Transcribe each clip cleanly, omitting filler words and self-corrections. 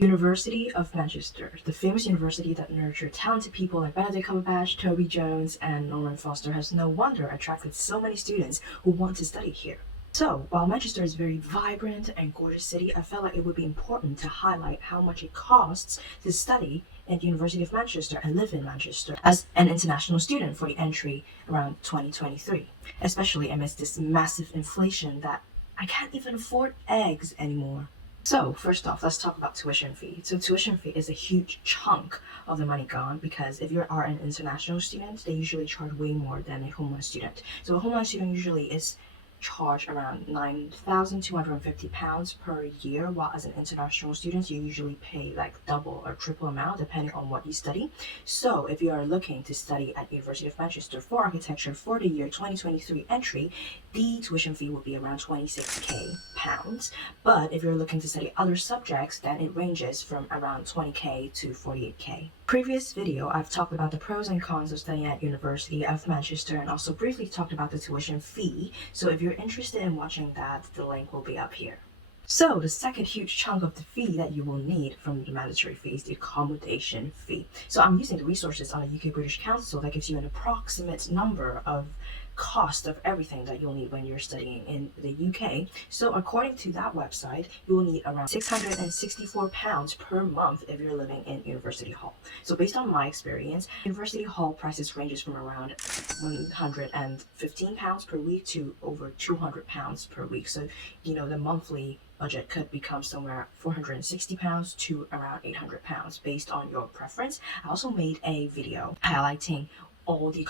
University of Manchester, the famous university that nurtured talented people like Benedict Cumberbatch, Toby Jones, and Norman Foster, has no wonder attracted so many students who want to study here. So, while Manchester is a very vibrant and gorgeous city, I felt like it would be important to highlight how much it costs to study at the University of Manchester and live in Manchester as an international student for the entry around 2023, especially amidst this massive inflation that I can't even afford eggs anymore. So, first off, let's talk about tuition fee. So, tuition fee is a huge chunk of the money gone because if you are an international student, they usually charge way more than a homeland student. So, a homeland student usually is charged around £9,250 per year, while as an international student, you usually pay like double or triple amount depending on what you study. So, if you are looking to study at University of Manchester for architecture for the year 2023 entry, the tuition fee will be around £26,000. But if you're looking to study other subjects, then it ranges from around £20,000 to £48,000. Previous video, I've talked about the pros and cons of studying at University of Manchester and also briefly talked about the tuition fee. So if you're interested in watching that, the link will be up here. So the second huge chunk of the fee that you will need from the mandatory fee is the accommodation fee. So I'm using the resources on the UK British Council that gives you an approximate number of cost of everything that you'll need when you're studying in the UK. So according to that website, you will need around £664 per month if you're living in University Hall. So based on my experience, University Hall prices ranges from around £115 per week to over £200 per week. So, the monthly budget could become somewhere £460 to around £800 based on your preference. I also made a video highlighting all the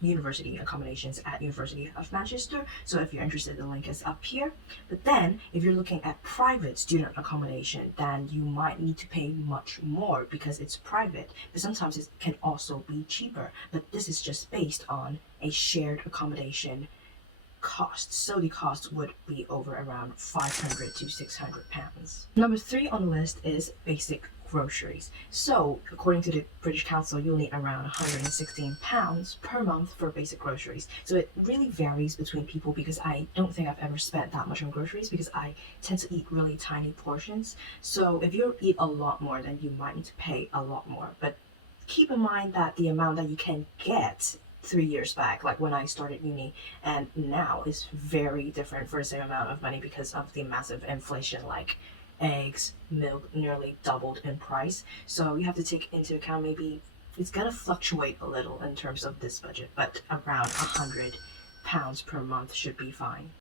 university accommodations at University of Manchester. So if you're interested, the link is up here. But then if you're looking at private student accommodation, then you might need to pay much more because it's private, but sometimes it can also be cheaper. But this is just based on a shared accommodation cost. So the cost would be over around £500 to £600. Number 3 on the list is basic groceries. So according to the British Council, you'll need around £116 per month for basic groceries. So it really varies between people because I don't think I've ever spent that much on groceries because I tend to eat really tiny portions. So if you eat a lot more, then you might need to pay a lot more. But keep in mind that the amount that you can get 3 years back, like when I started uni, and now is very different for the same amount of money because of the massive inflation, like eggs, milk nearly doubled in price. So you have to take into account maybe it's gonna fluctuate a little in terms of this budget, but around £100 per month should be fine.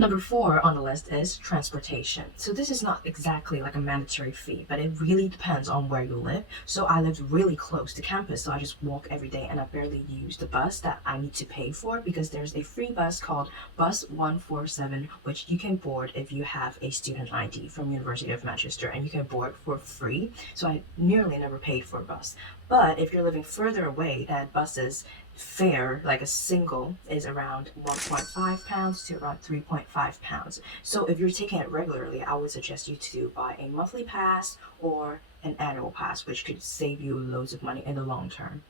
Number 4 on the list is transportation. So this is not exactly like a mandatory fee, but it really depends on where you live. So I lived really close to campus, so I just walk every day and I barely use the bus that I need to pay for because there's a free bus called Bus 147, which you can board if you have a student ID from University of Manchester, and you can board for free. So I nearly never paid for a bus. But if you're living further away, that buses fare, like a single, is around £1.5 to around £3.5. So if you're taking it regularly, I would suggest you to buy a monthly pass or an annual pass, which could save you loads of money in the long term.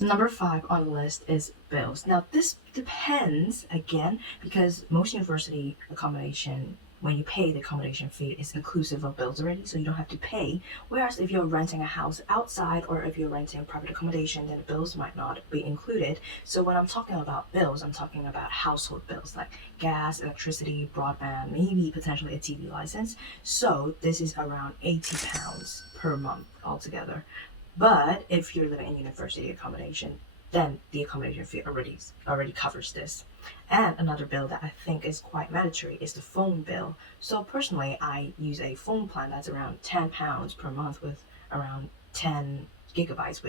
Number 5 on the list is bills. Now this depends again because most university accommodation, when you pay the accommodation fee, is inclusive of bills already, so you don't have to pay. Whereas if you're renting a house outside or if you're renting private accommodation, then the bills might not be included. So when I'm talking about bills, I'm talking about household bills like gas, electricity, broadband, maybe potentially a TV license. So this is around £80 per month altogether. But if you're living in university accommodation, then the accommodation fee already covers this. And another bill that I think is quite mandatory is the phone bill. So personally, I use a phone plan that's around £10 per month with around 10 gigabytes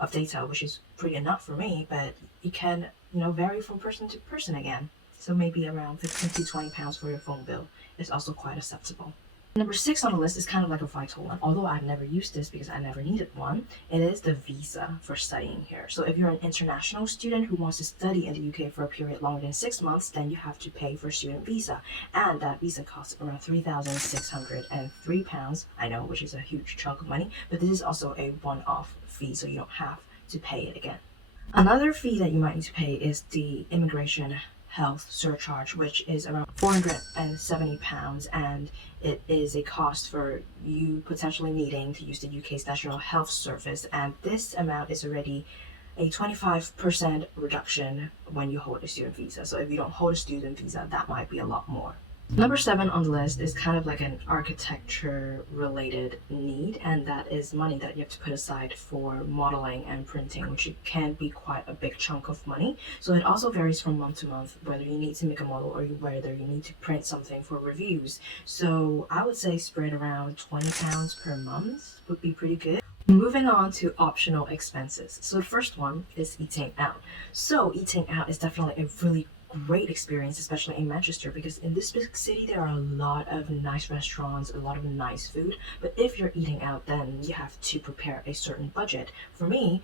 of data, which is pretty enough for me, but it can vary from person to person again. So maybe around £15 to £20 for your phone bill is also quite acceptable. Number 6 on the list is kind of like a vital one, although I've never used this because I never needed one. It is the visa for studying here. So if you're an international student who wants to study in the UK for a period longer than 6 months, then you have to pay for a student visa. And that visa costs around £3,603, I know, which is a huge chunk of money, but this is also a one-off fee, so you don't have to pay it again. Another fee that you might need to pay is the immigration health surcharge, which is around £470, and it is a cost for you potentially needing to use the UK's National Health Service, and this amount is already a 25% reduction when you hold a student visa. So if you don't hold a student visa, that might be a lot more. Number 7 on the list is kind of like an architecture related need, and that is money that you have to put aside for modeling and printing, which can be quite a big chunk of money. So it also varies from month to month whether you need to make a model or whether you need to print something for reviews. So I would say spread around £20 per month would be pretty good. Moving on to optional expenses. So the first one is eating out. So eating out is definitely a really great experience, especially in Manchester, because in this big city there are a lot of nice restaurants, a lot of nice food. But if you're eating out, then you have to prepare a certain budget. For me,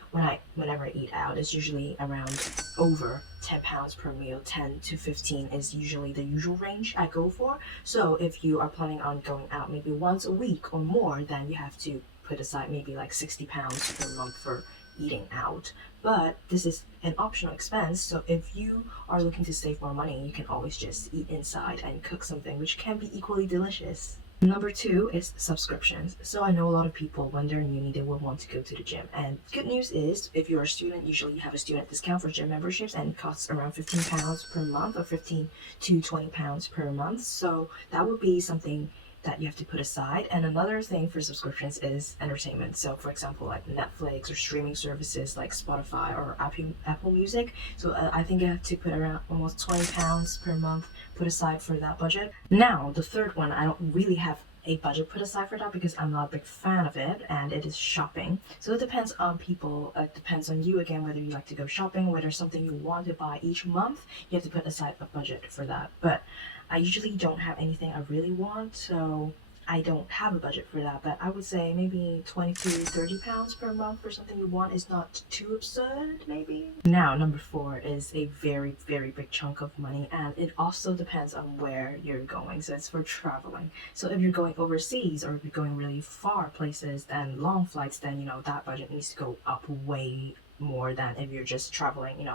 whenever I eat out, it's usually around over £10 per meal. 10 to 15 is usually the usual range I go for. So if you are planning on going out maybe once a week or more, then you have to put aside maybe like £60 per month for eating out. But this is an optional expense, so if you are looking to save more money, you can always just eat inside and cook something, which can be equally delicious. Number 2 is subscriptions. So I know a lot of people when they're in uni, they will want to go to the gym. And good news is, if you're a student, usually you have a student discount for gym memberships, and it costs around £15 per month or £15 to £20 per month. So that would be something that you have to put aside. And another thing for subscriptions is entertainment. So for example, like Netflix or streaming services like Spotify or Apple Music. So I think you have to put around almost £20 per month put aside for that budget. Now the third one, I don't really have a budget put aside for that because I'm not a big fan of it, and it is shopping. So it depends on people, it depends on you again, whether you like to go shopping, whether it's something you want to buy each month, you have to put aside a budget for that. But I usually don't have anything I really want, so I don't have a budget for that. But I would say maybe £20 to £30 per month for something you want is not too absurd, maybe. Now, number 4 is a very, very big chunk of money, and it also depends on where you're going. So it's for traveling. So if you're going overseas or if you're going really far places, then long flights, then, that budget needs to go up way more than if you're just traveling,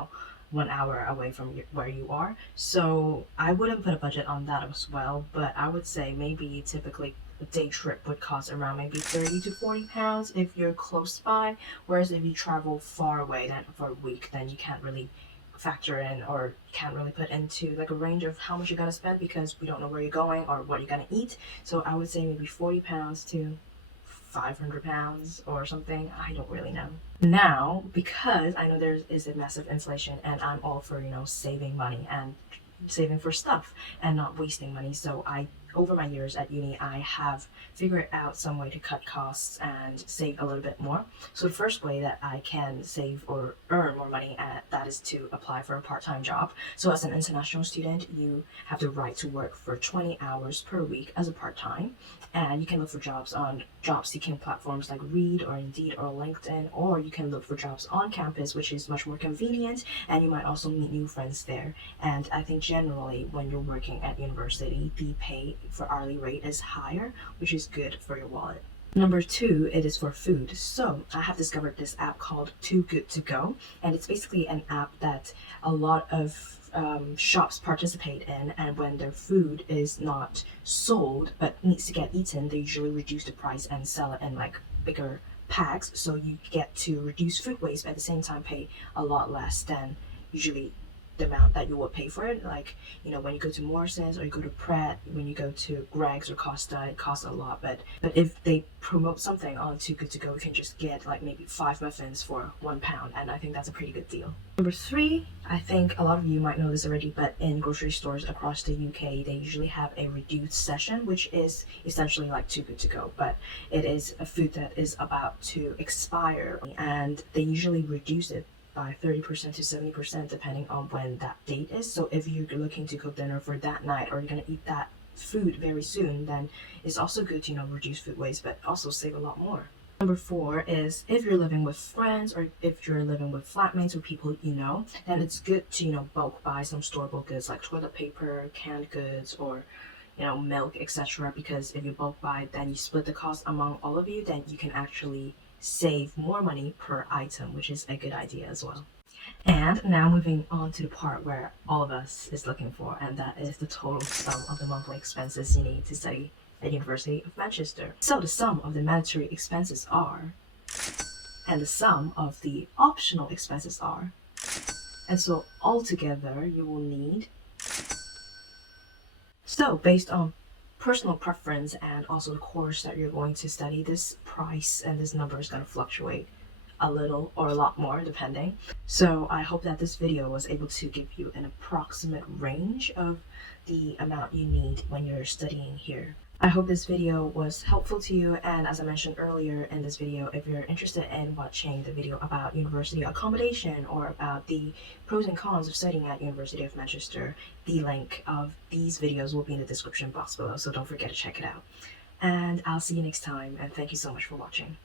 1 hour away from where you are. So I wouldn't put a budget on that as well, but I would say maybe typically a day trip would cost around maybe £30 to £40 if you're close by, whereas if you travel far away then for a week, then you can't really factor in or can't really put into like a range of how much you're gonna spend because we don't know where you're going or what you're gonna eat. So I would say maybe £40 to £500 or something. I don't really know. Now, because I know there is a massive inflation and I'm all for, saving money and saving for stuff and not wasting money. So over my years at uni, I have figured out some way to cut costs and save a little bit more. So the first way that I can save or earn more money that is to apply for a part-time job. So as an international student, you have the right to work for 20 hours per week as a part-time, and you can look for jobs on job-seeking platforms like Reed or Indeed or LinkedIn, or you can look for jobs on campus, which is much more convenient, and you might also meet new friends there. And I think generally when you're working at university, the pay for hourly rate is higher, which is good for your wallet. Number 2, it is for food. So I have discovered this app called Too Good To Go, and it's basically an app that a lot of shops participate in, and when their food is not sold but needs to get eaten, they usually reduce the price and sell it in like bigger packs, so you get to reduce food waste but at the same time pay a lot less than usually the amount that you would pay for it. Like, when you go to Morrison's or you go to Pret, when you go to Greg's or Costa, it costs a lot. But if they promote something on Too Good To Go, you can just get like maybe 5 muffins for £1, and I think that's a pretty good deal. Number 3, I think a lot of you might know this already, but in grocery stores across the UK, they usually have a reduced session, which is essentially like Too Good To Go, but it is a food that is about to expire, and they usually reduce it by 30% to 70% depending on when that date is. So if you're looking to cook dinner for that night or you're going to eat that food very soon, then it's also good to reduce food waste but also save a lot more. Number 4 is if you're living with friends or if you're living with flatmates or people then it's good to bulk buy some store-bought goods like toilet paper, canned goods, or milk, etc. Because if you bulk buy, then you split the cost among all of you, then you can actually save more money per item, which is a good idea as well. And now moving on to the part where all of us is looking for, and that is the total sum of the monthly expenses you need to study at University of Manchester. So the sum of the mandatory expenses are, and the sum of the optional expenses are, and so altogether you will need. So based on personal preference and also the course that you're going to study, this price and this number is going to fluctuate a little or a lot more depending. So I hope that this video was able to give you an approximate range of the amount you need when you're studying here. I hope this video was helpful to you, and as I mentioned earlier in this video, if you're interested in watching the video about university accommodation or about the pros and cons of studying at University of Manchester, the link of these videos will be in the description box below, so don't forget to check it out. And I'll see you next time, and thank you so much for watching.